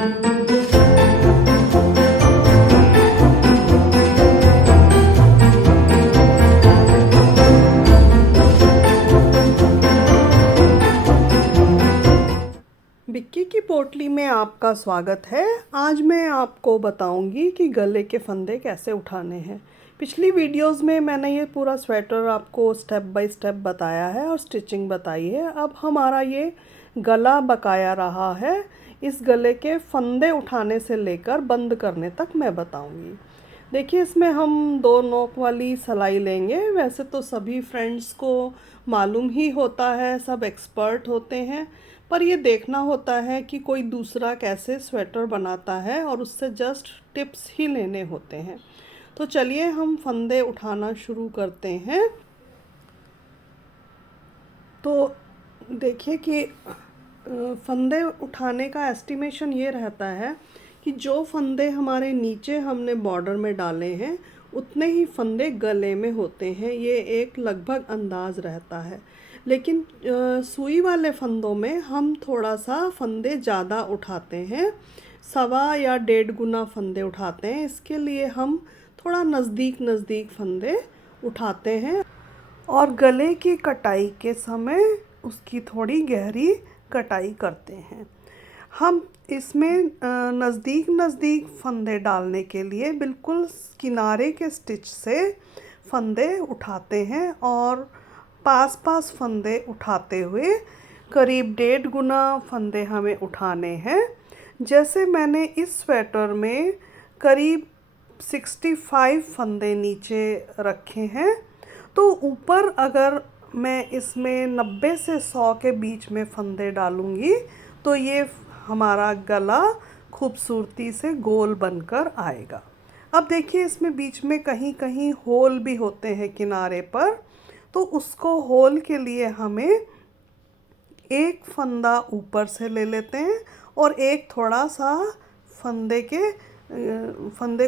विक्की की पोटली में आपका स्वागत है। आज मैं आपको बताऊंगी कि गले के फंदे कैसे उठाने हैं। पिछली वीडियोस में मैंने ये पूरा स्वेटर आपको स्टेप बाय स्टेप बताया है और स्टिचिंग बताई है। अब हमारा ये गला बकाया रहा है। इस गले के फंदे उठाने से लेकर बंद करने तक मैं बताऊंगी। देखिए, इसमें हम 2 नोक वाली सिलाई लेंगे। वैसे तो सभी फ्रेंड्स को मालूम ही होता है, सब एक्सपर्ट होते हैं, पर ये देखना होता है कि कोई दूसरा कैसे स्वेटर बनाता है और उससे जस्ट टिप्स ही लेने होते हैं। तो चलिए हम फंदे उठाना शुरू करते हैं। तो देखिए कि फंदे उठाने का एस्टिमेशन ये रहता है कि जो फंदे हमारे नीचे हमने बॉर्डर में डाले हैं उतने ही फंदे गले में होते हैं। ये एक लगभग अंदाज रहता है, लेकिन सुई वाले फंदों में हम थोड़ा सा फंदे ज़्यादा उठाते हैं, 1.25 या 1.5 गुना फंदे उठाते हैं। इसके लिए हम थोड़ा नज़दीक नज़दीक फंदे उठाते हैं और गले की कटाई के समय उसकी थोड़ी गहरी कटाई करते हैं। हम इसमें नज़दीक नज़दीक फंदे डालने के लिए बिल्कुल किनारे के स्टिच से फंदे उठाते हैं और पास पास फंदे उठाते हुए करीब 1.5 गुना फंदे हमें उठाने हैं। जैसे मैंने इस स्वेटर में करीब 65 फंदे नीचे रखे हैं, तो ऊपर अगर मैं इसमें 90 से 100 के बीच में फंदे डालूँगी तो ये हमारा गला खूबसूरती से गोल बनकर आएगा। अब देखिए, इसमें बीच में कहीं कहीं होल भी होते हैं किनारे पर, तो उसको होल के लिए हमें एक फंदा ऊपर से ले लेते हैं और एक थोड़ा सा फंदे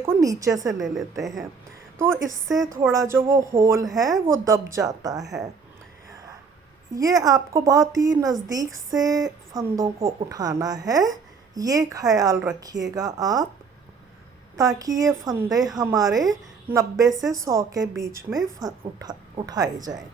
को नीचे से ले लेते हैं। तो इससे थोड़ा जो वो होल है वो दब जाता है। ये आपको बहुत ही नज़दीक से फंदों को उठाना है, ये ख्याल रखिएगा आप, ताकि ये फंदे हमारे 90 से 100 के बीच में उठाए जाएं।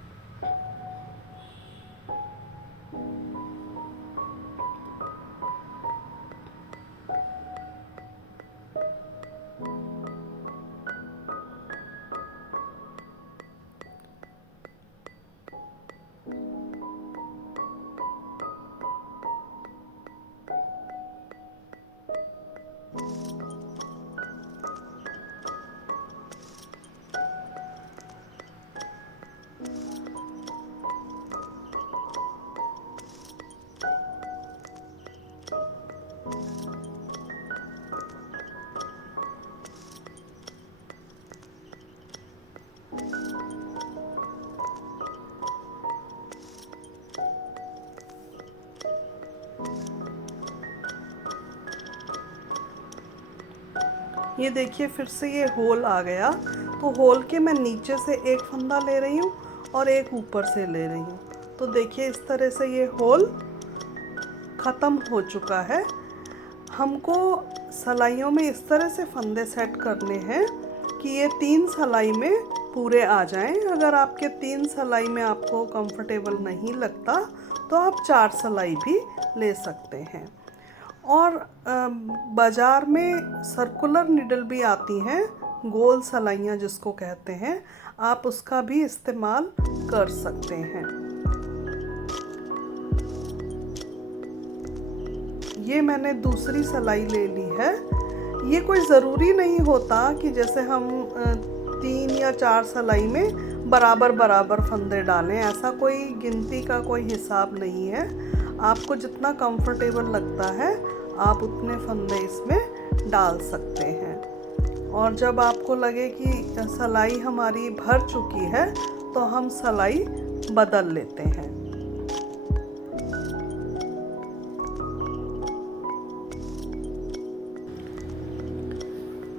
ये देखिए, फिर से ये होल आ गया। तो होल के मैं नीचे से एक फंदा ले रही हूँ और एक ऊपर से ले रही हूँ। तो देखिए, इस तरह से ये होल ख़त्म हो चुका है। हमको सिलाइयों में इस तरह से फंदे सेट करने हैं कि ये 3 सिलाई में पूरे आ जाएं। अगर आपके 3 सिलाई में आपको कंफर्टेबल नहीं लगता तो आप 4 सिलाई भी ले सकते हैं। और बाज़ार में सर्कुलर निडल भी आती हैं, गोल सिलाइयाँ जिसको कहते हैं, आप उसका भी इस्तेमाल कर सकते हैं। ये मैंने दूसरी सिलाई ले ली है। ये कोई ज़रूरी नहीं होता कि जैसे हम 3 या 4 सिलाई में बराबर बराबर फंदे डालें, ऐसा कोई गिनती का कोई हिसाब नहीं है। आपको जितना कंफर्टेबल लगता है आप उतने फंदे इसमें डाल सकते हैं। और जब आपको लगे कि सिलाई हमारी भर चुकी है तो हम सिलाई बदल लेते हैं।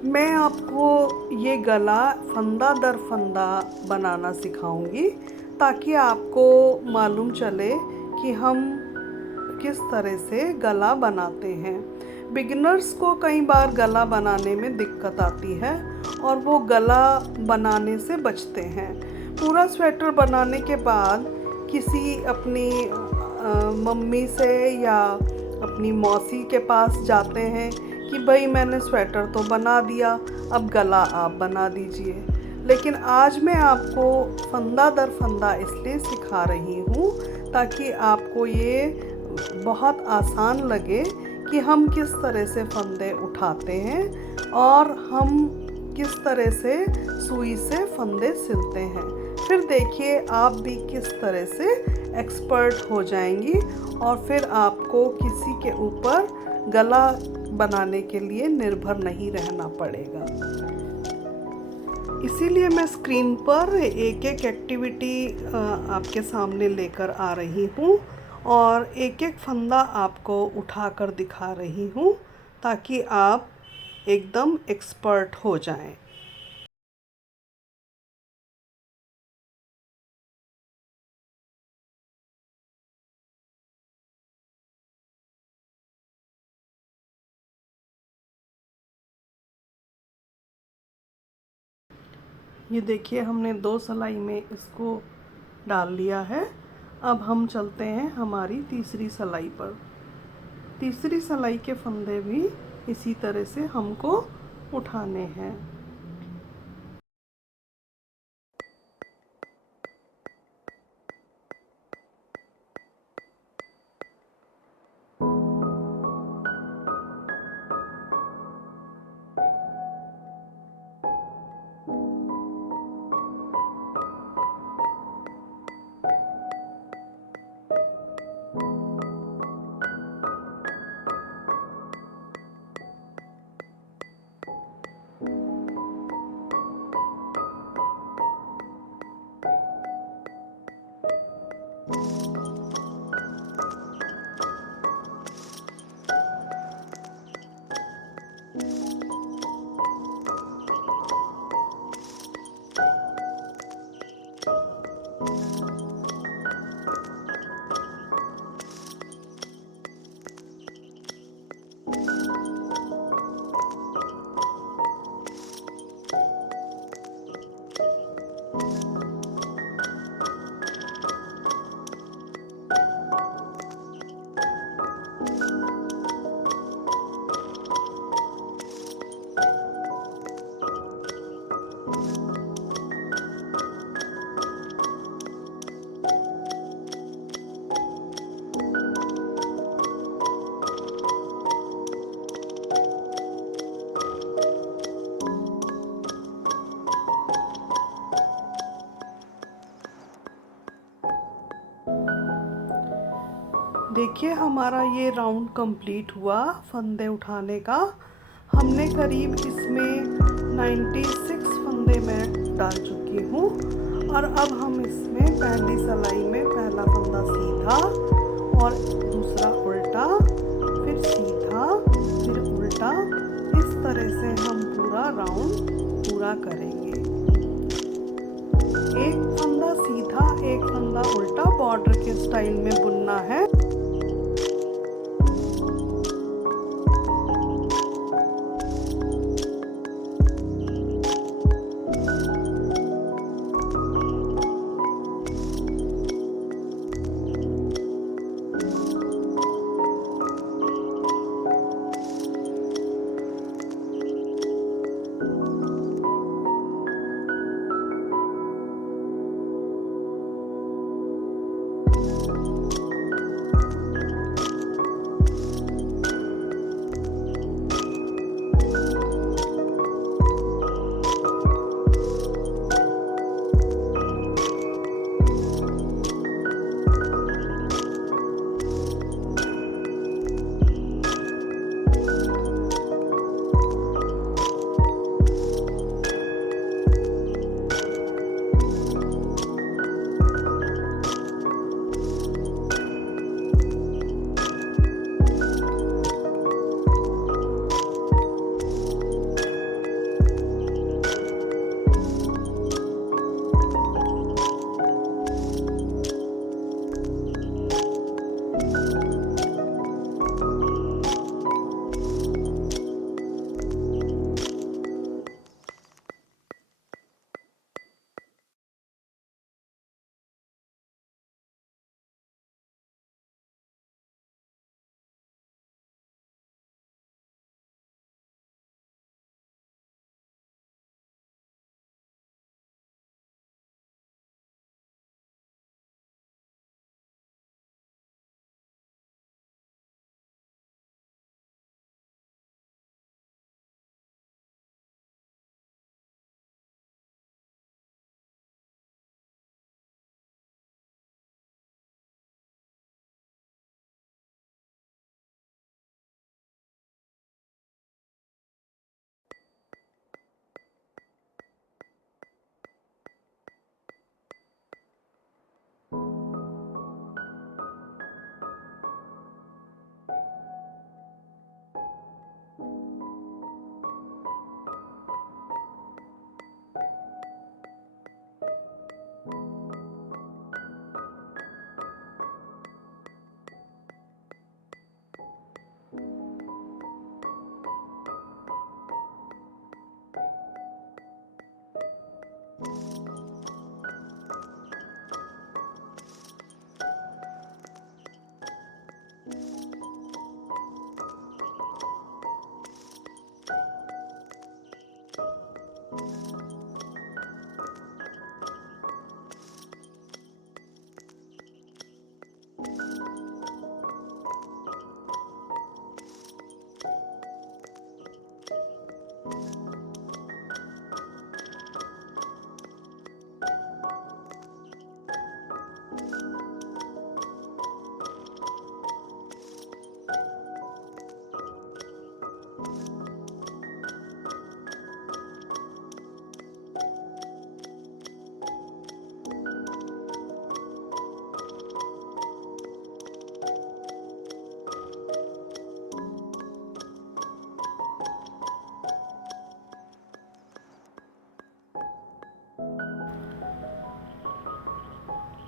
मैं आपको ये गला फंदा दर फंदा बनाना सिखाऊंगी ताकि आपको मालूम चले कि हम किस तरह से गला बनाते हैं। बिगिनर्स को कई बार गला बनाने में दिक्कत आती है और वो गला बनाने से बचते हैं। पूरा स्वेटर बनाने के बाद किसी अपनी मम्मी से या अपनी मौसी के पास जाते हैं कि भाई मैंने स्वेटर तो बना दिया, अब गला आप बना दीजिए। लेकिन आज मैं आपको फंदा दर फंदा इसलिए सिखा रही हूँ ताकि आपको ये बहुत आसान लगे कि हम किस तरह से फंदे उठाते हैं और हम किस तरह से सुई से फंदे सिलते हैं। फिर देखिए आप भी किस तरह से एक्सपर्ट हो जाएंगी और फिर आपको किसी के ऊपर गला बनाने के लिए निर्भर नहीं रहना पड़ेगा। इसीलिए मैं स्क्रीन पर एक एक एक्टिविटी आपके सामने लेकर आ रही हूँ और एक एक फंदा आपको उठाकर दिखा रही हूँ ताकि आप एकदम एक्सपर्ट हो जाएं। ये देखिए हमने 2 सिलाई में इसको डाल लिया है। अब हम चलते हैं हमारी तीसरी सिलाई पर। तीसरी सिलाई के फंदे भी इसी तरह से हमको उठाने हैं। देखिए हमारा ये राउंड कंप्लीट हुआ फंदे उठाने का। हमने करीब इसमें 96 फंदे मैं डाल चुकी हूँ और अब हम इसमें पहली सिलाई में पहला फंदा सीधा और दूसरा उल्टा, फिर सीधा, फिर उल्टा, इस तरह से हम पूरा राउंड पूरा करेंगे। एक फंदा सीधा, एक फंदा उल्टा बॉर्डर के स्टाइल में बुनना है।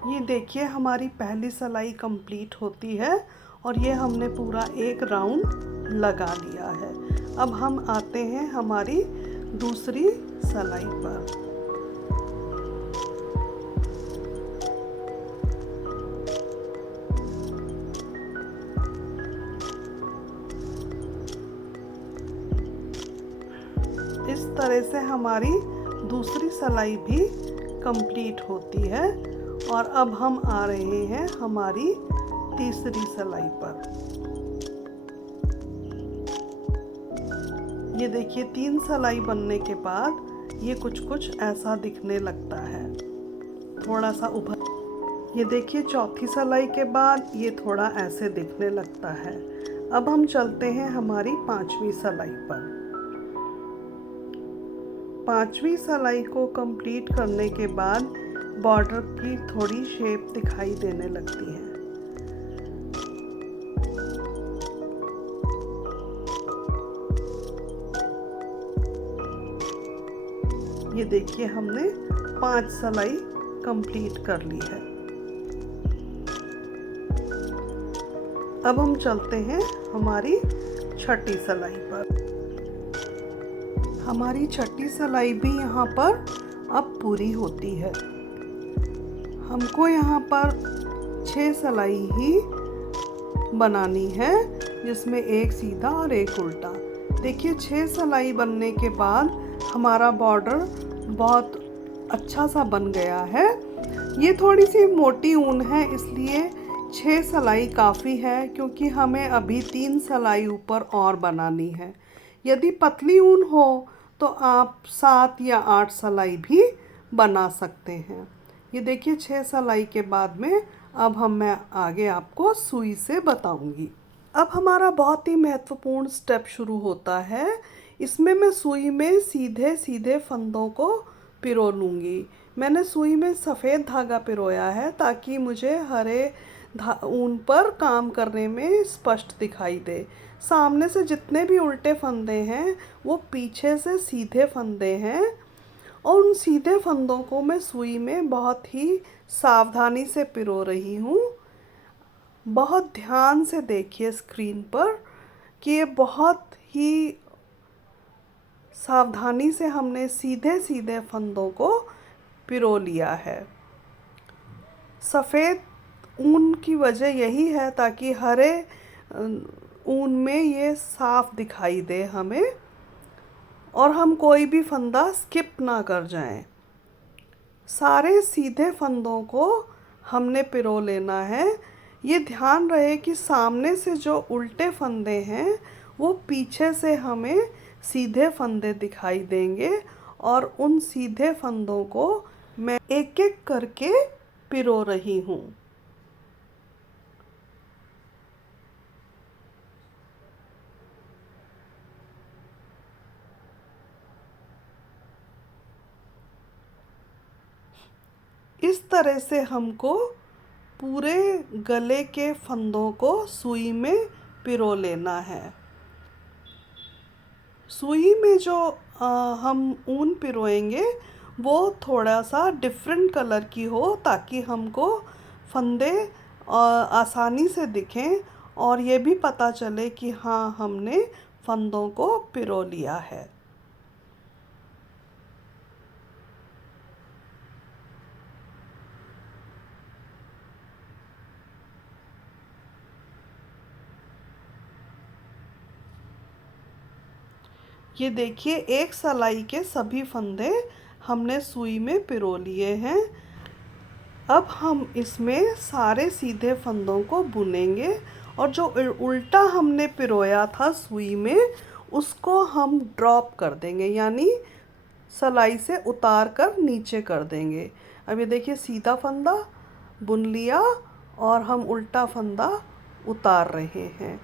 ये देखिए हमारी पहली सिलाई कंप्लीट होती है और ये हमने पूरा एक राउंड लगा लिया है। अब हम आते हैं हमारी दूसरी सिलाई पर। इस तरह से हमारी दूसरी सिलाई भी कंप्लीट होती है और अब हम आ रहे हैं हमारी तीसरी सिलाई पर। ये देखिए 3 सिलाई बनने के बाद ये कुछ ऐसा दिखने लगता है, थोड़ा सा उभर। ये देखिए चौथी सिलाई के बाद ये थोड़ा ऐसे दिखने लगता है। अब हम चलते हैं हमारी 5वीं सिलाई पर। 5वीं सिलाई को कंप्लीट करने के बाद बॉर्डर की थोड़ी शेप दिखाई देने लगती है। ये देखिए हमने 5 सिलाई कंप्लीट कर ली है। अब हम चलते हैं हमारी छठी सिलाई पर। हमारी छठी सिलाई भी यहाँ पर अब पूरी होती है। हमको यहाँ पर 6 सिलाई ही बनानी है, जिसमें एक सीधा और एक उल्टा। देखिए 6 सिलाई बनने के बाद हमारा बॉर्डर बहुत अच्छा सा बन गया है। ये थोड़ी सी मोटी ऊन है, इसलिए 6 सिलाई काफ़ी है, क्योंकि हमें अभी 3 सिलाई ऊपर और बनानी है। यदि पतली ऊन हो तो आप 7 या 8 सिलाई भी बना सकते हैं। ये देखिए 6 सिलाई के बाद में अब मैं आगे आपको सुई से बताऊंगी। अब हमारा बहुत ही महत्वपूर्ण स्टेप शुरू होता है। इसमें मैं सुई में सीधे सीधे फंदों को पिरो लूँगी। मैंने सुई में सफ़ेद धागा पिरोया है ताकि मुझे हरे ऊन पर काम करने में स्पष्ट दिखाई दे। सामने से जितने भी उल्टे फंदे हैं वो पीछे से सीधे फंदे हैं और उन सीधे फंदों को मैं सुई में बहुत ही सावधानी से पिरो रही हूँ। बहुत ध्यान से देखिए स्क्रीन पर कि ये बहुत ही सावधानी से हमने सीधे सीधे फंदों को पिरो लिया है। सफ़ेद ऊन की वजह यही है ताकि हरे ऊन में ये साफ दिखाई दे हमें और हम कोई भी फंदा स्किप ना कर जाएं। सारे सीधे फंदों को हमने पिरो लेना है। ये ध्यान रहे कि सामने से जो उल्टे फंदे हैं वो पीछे से हमें सीधे फंदे दिखाई देंगे और उन सीधे फंदों को मैं एक एक करके पिरो रही हूँ। इस तरह से हमको पूरे गले के फंदों को सुई में पिरो लेना है। सुई में जो हम ऊन पिरोएंगे वो थोड़ा सा डिफरेंट कलर की हो ताकि हमको फंदे आसानी से दिखें और ये भी पता चले कि हाँ हमने फंदों को पिरो लिया है। ये देखिए एक सिलाई के सभी फंदे हमने सुई में पिरो लिए हैं। अब हम इसमें सारे सीधे फंदों को बुनेंगे और जो उल्टा हमने पिरोया था सुई में उसको हम ड्रॉप कर देंगे, यानी सिलाई से उतार कर नीचे कर देंगे। अब ये देखिए सीधा फंदा बुन लिया और हम उल्टा फंदा उतार रहे हैं।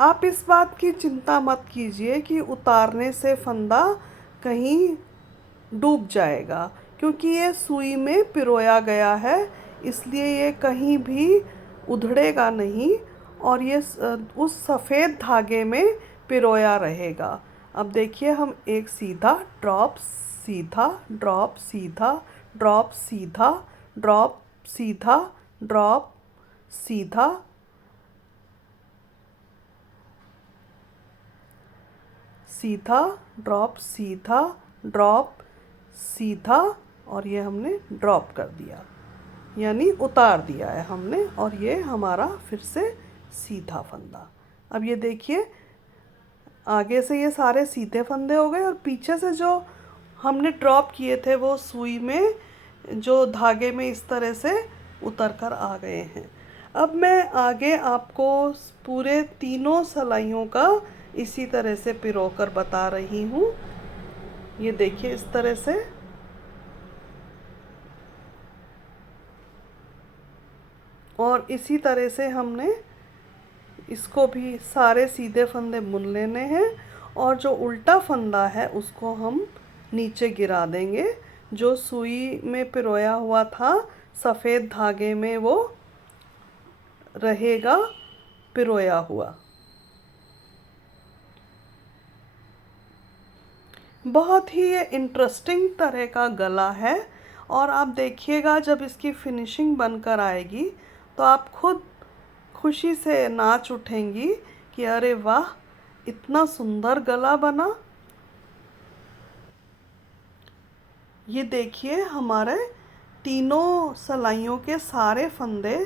आप इस बात की चिंता मत कीजिए कि उतारने से फंदा कहीं डूब जाएगा, क्योंकि ये सुई में पिरोया गया है, इसलिए ये कहीं भी उधड़ेगा नहीं और ये उस सफ़ेद धागे में पिरोया रहेगा। अब देखिए हम एक सीधा ड्रॉप, सीधा ड्रॉप, सीधा ड्रॉप, सीधा ड्रॉप सीधा, ड्रॉप, सीधा, सीधा, ड्रॉप, सीधा, ड्रॉप, सीधा, और ये हमने ड्रॉप कर दिया, यानी उतार दिया है हमने, और ये हमारा फिर से सीधा फंदा। अब ये देखिए आगे से ये सारे सीधे फंदे हो गए, और पीछे से जो हमने ड्रॉप किए थे वो सुई में जो धागे में इस तरह से उतर कर आ गए हैं। अब मैं आगे आपको पूरे तीनों सिलाइयों का इसी तरह से पिरोकर बता रही हूँ। ये देखिए इस तरह से, और इसी तरह से हमने इसको भी सारे सीधे फंदे बुन लेने हैं, और जो उल्टा फंदा है उसको हम नीचे गिरा देंगे। जो सुई में पिरोया हुआ था सफ़ेद धागे में वो रहेगा पिरोया हुआ। बहुत ही ये इंटरेस्टिंग तरह का गला है, और आप देखिएगा जब इसकी फिनिशिंग बनकर आएगी तो आप खुद खुशी से नाच उठेंगी कि अरे वाह, इतना सुंदर गला बना। ये देखिए हमारे तीनों सिलाइयों के सारे फंदे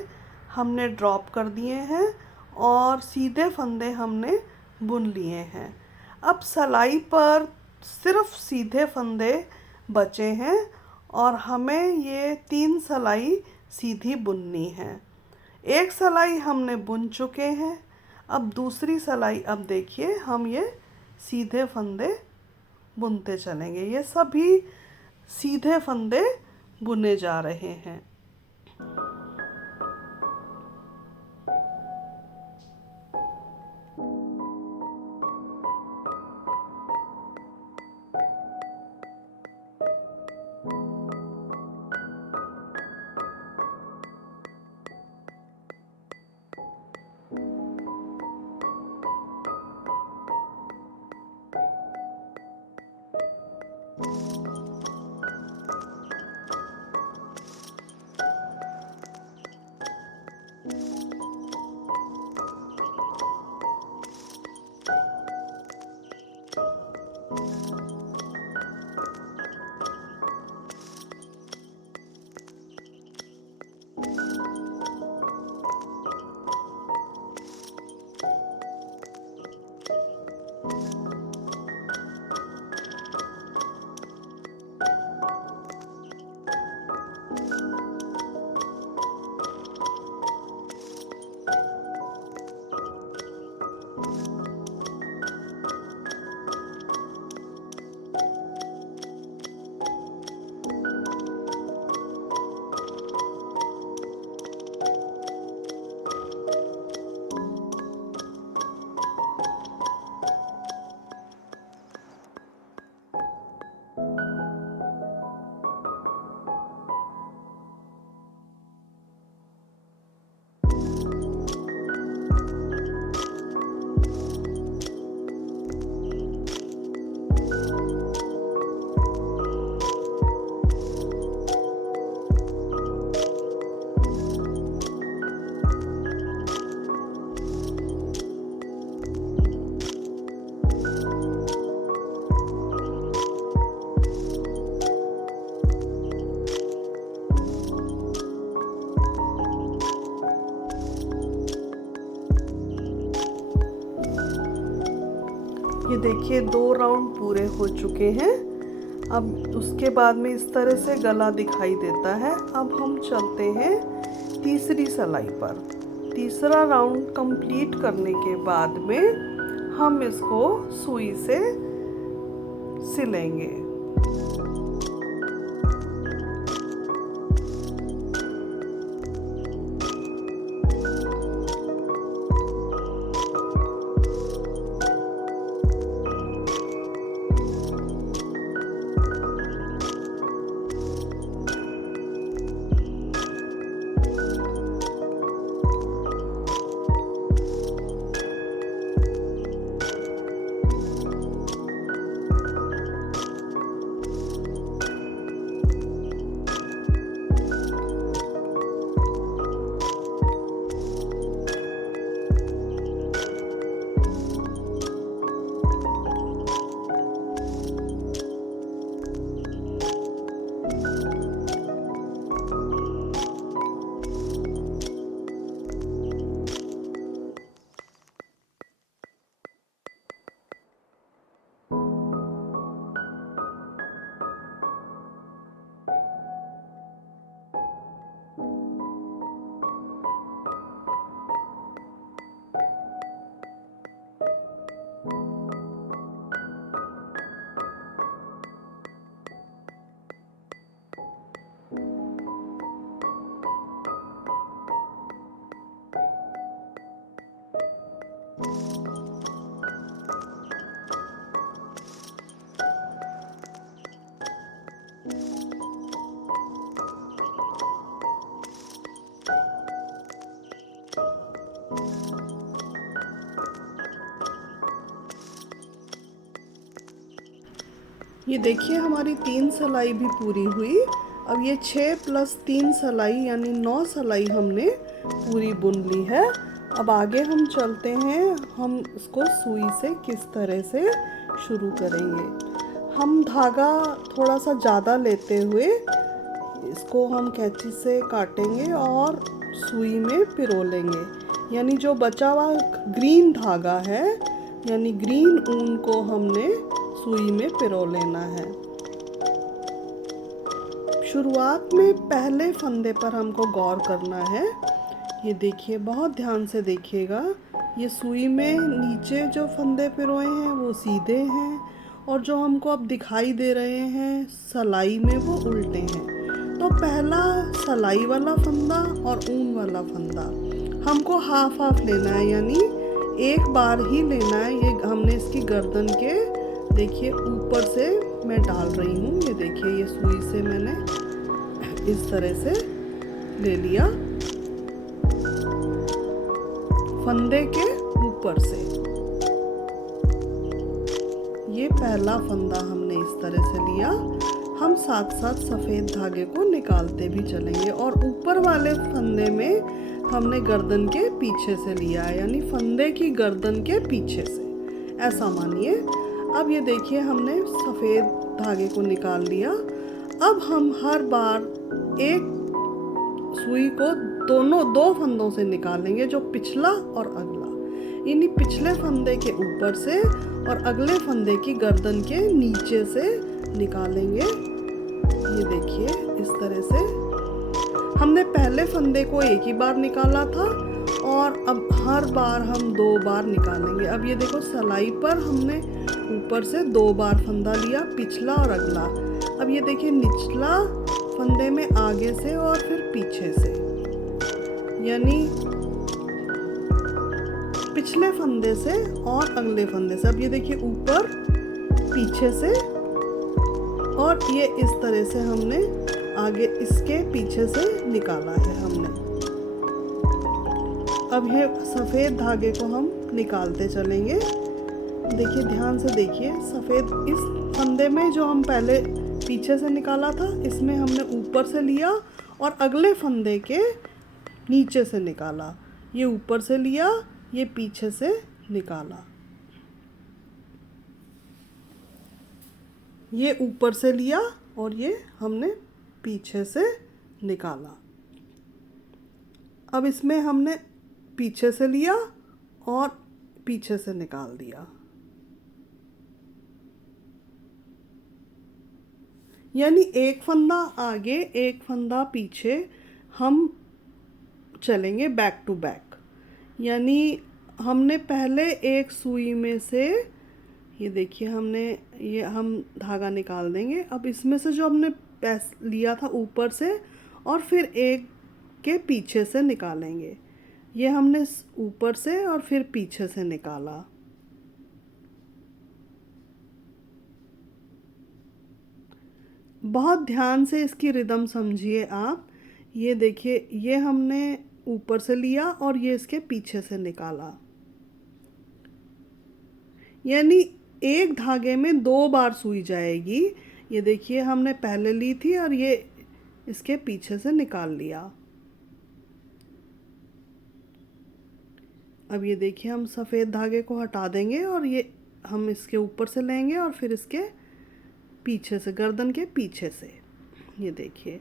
हमने ड्रॉप कर दिए हैं, और सीधे फंदे हमने बुन लिए हैं। अब सिलाई पर सिर्फ सीधे फंदे बचे हैं, और हमें ये 3 सिलाई सीधी बुननी है। एक सिलाई हमने बुन चुके हैं, अब दूसरी सिलाई, अब देखिए हम ये सीधे फंदे बुनते चलेंगे। ये सभी सीधे फंदे बुने जा रहे हैं। ये देखिए 2 राउंड पूरे हो चुके हैं। अब उसके बाद में इस तरह से गला दिखाई देता है। अब हम चलते हैं तीसरी सिलाई पर। तीसरा राउंड कंप्लीट करने के बाद में हम इसको सुई से सिलेंगे। ये देखिए हमारी 3 सिलाई भी पूरी हुई। अब ये 6 प्लस 3 सिलाई यानी 9 सिलाई हमने पूरी बुन ली है। अब आगे हम चलते हैं, हम इसको सुई से किस तरह से शुरू करेंगे। हम धागा थोड़ा सा ज़्यादा लेते हुए इसको हम कैंची से काटेंगे और सुई में पिरो लेंगे। यानी जो बचा हुआ ग्रीन धागा है यानी ग्रीन ऊन को हमने सुई में पिरो लेना है। शुरुआत में पहले फंदे पर हमको गौर करना है। ये देखिए, बहुत ध्यान से देखिएगा। ये सुई में नीचे जो फंदे पिरोए हैं वो सीधे हैं और जो हमको अब दिखाई दे रहे हैं सलाई में वो उल्टे हैं। तो पहला सलाई वाला फंदा और ऊन वाला फंदा हमको हाफ हाफ लेना है, यानी एक बार ही लेना है। ये हमने इसकी गर्दन के देखिए ऊपर से मैं डाल रही हूँ। ये देखिए, ये सुई से मैंने इस तरह से ले लिया फंदे के ऊपर से। ये पहला फंदा हमने इस तरह से लिया। हम साथ साथ सफ़ेद धागे को निकालते भी चलेंगे और ऊपर वाले फंदे में हमने गर्दन के पीछे से लिया है, यानी फंदे की गर्दन के पीछे से, ऐसा मानिए। अब ये देखिए, हमने सफ़ेद धागे को निकाल लिया। अब हम हर बार एक सुई को दो फंदों से निकालेंगे, जो पिछला और अगला, यानी पिछले फंदे के ऊपर से और अगले फंदे की गर्दन के नीचे से निकालेंगे। ये देखिए, इस तरह से हमने पहले फंदे को एक ही बार निकाला था और अब हर बार हम 2 बार निकालेंगे। अब ये देखो, सलाई पर हमने ऊपर से 2 बार फंदा लिया, पिछला और अगला। अब ये देखिए, निचला फंदे में आगे से और फिर पीछे से, यानी पिछले फंदे से और अगले फंदे से। अब ये देखिए, ऊपर पीछे से और ये इस तरह से हमने आगे इसके पीछे से निकाला है हमने। अब ये सफ़ेद धागे को हम निकालते चलेंगे। देखिए, ध्यान से देखिए, सफ़ेद इस फंदे में जो हम पहले पीछे से निकाला था, इसमें हमने ऊपर से लिया और अगले फंदे के नीचे से निकाला। ये ऊपर से लिया, ये पीछे से निकाला। ये ऊपर से लिया और ये हमने पीछे से निकाला। अब इसमें हमने पीछे से लिया और पीछे से निकाल दिया। यानी एक फंदा आगे एक फंदा पीछे हम चलेंगे बैक टू बैक। यानी हमने पहले एक सुई में से, ये देखिए, हम धागा निकाल देंगे। अब इसमें से जो हमने लिया था ऊपर से और फिर एक के पीछे से निकालेंगे। ये हमने ऊपर से और फिर पीछे से निकाला। बहुत ध्यान से इसकी रिदम समझिए आप। ये देखिए, ये हमने ऊपर से लिया और ये इसके पीछे से निकाला। यानी एक धागे में 2 बार सुई जाएगी। ये देखिए, हमने पहले ली थी और ये इसके पीछे से निकाल लिया। अब ये देखिए, हम सफ़ेद धागे को हटा देंगे और ये हम इसके ऊपर से लेंगे और फिर इसके पीछे से, गर्दन के पीछे से। ये देखिए,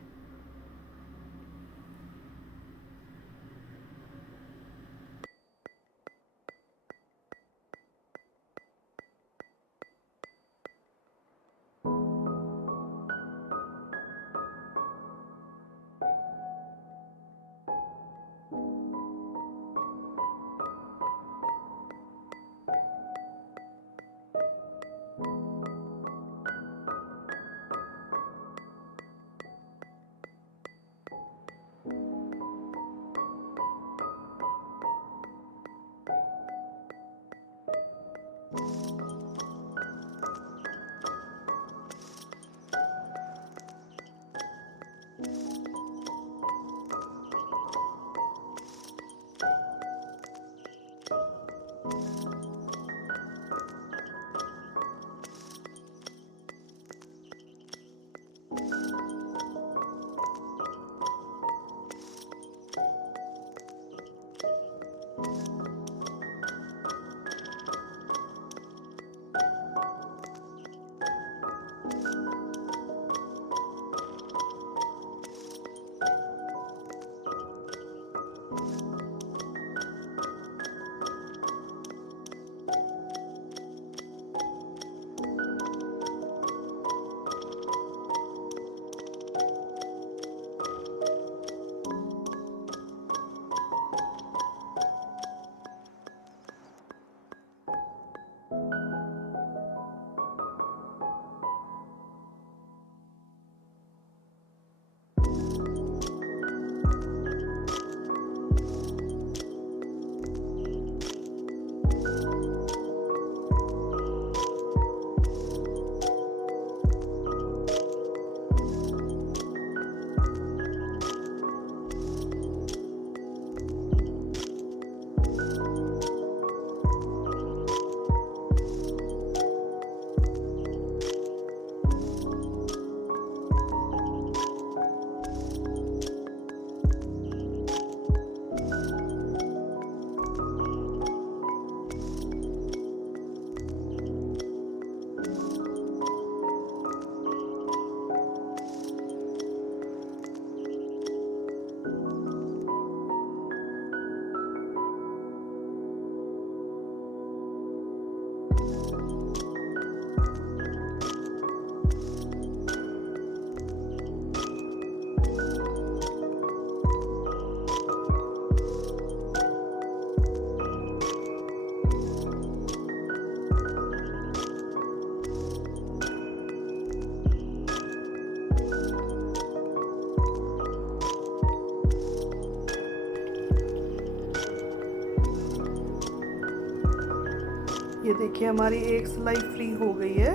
देखिए हमारी एक सिलाई फ्री हो गई है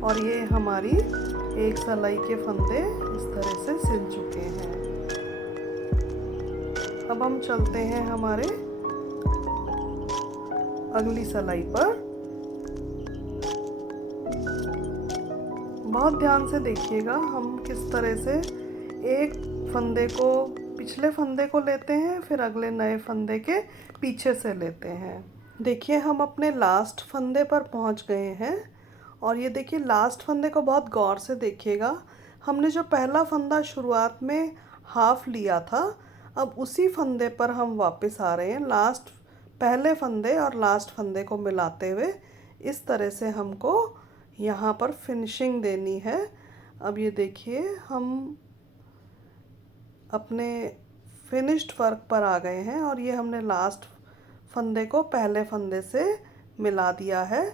और ये हमारी एक सिलाई के फंदे इस तरह से सिल चुके हैं। अब हम चलते हैं हमारे अगली सिलाई पर। बहुत ध्यान से देखिएगा हम किस तरह से एक फंदे को पिछले फंदे को लेते हैं, फिर अगले नए फंदे के पीछे से लेते हैं। देखिए हम अपने लास्ट फंदे पर पहुंच गए हैं और ये देखिए लास्ट फंदे को बहुत गौर से देखिएगा। हमने जो पहला फंदा शुरुआत में हाफ लिया था, अब उसी फंदे पर हम वापस आ रहे हैं। लास्ट पहले फंदे और लास्ट फंदे को मिलाते हुए इस तरह से हमको यहाँ पर फिनिशिंग देनी है। अब ये देखिए हम अपने फिनिश्ड वर्क पर आ गए हैं और ये हमने लास्ट फंदे को पहले फंदे से मिला दिया है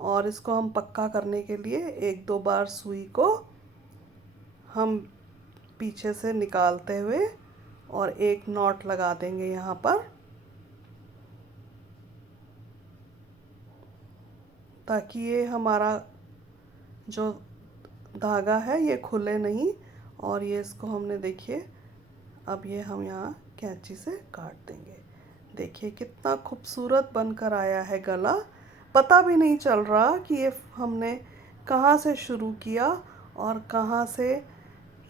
और इसको हम पक्का करने के लिए एक दो बार सुई को हम पीछे से निकालते हुए और एक नॉट लगा देंगे यहाँ पर, ताकि ये हमारा जो धागा है ये खुले नहीं। और ये इसको हमने देखिए अब ये हम यहाँ कैंची से काट देंगे। देखिए कितना खूबसूरत बनकर आया है गला। पता भी नहीं चल रहा कि ये हमने कहाँ से शुरू किया और कहाँ से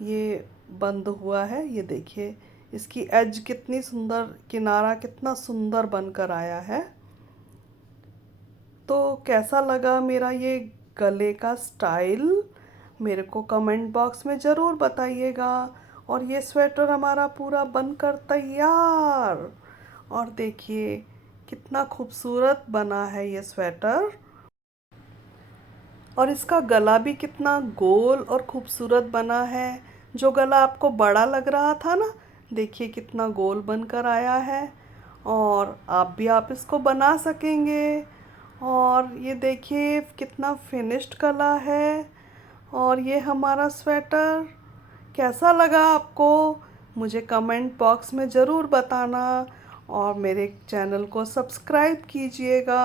ये बंद हुआ है। ये देखिए इसकी एज कितनी सुंदर, किनारा कितना सुंदर बनकर आया है। तो कैसा लगा मेरा ये गले का स्टाइल, मेरे को कमेंट बॉक्स में ज़रूर बताइएगा। और ये स्वेटर हमारा पूरा बनकर तैयार। और देखिए कितना खूबसूरत बना है ये स्वेटर और इसका गला भी कितना गोल और खूबसूरत बना है। जो गला आपको बड़ा लग रहा था ना, देखिए कितना गोल बनकर आया है। और आप इसको बना सकेंगे। और ये देखिए कितना फिनिश्ड गला है। और ये हमारा स्वेटर कैसा लगा आपको, मुझे कमेंट बॉक्स में ज़रूर बताना और मेरे चैनल को सब्सक्राइब कीजिएगा।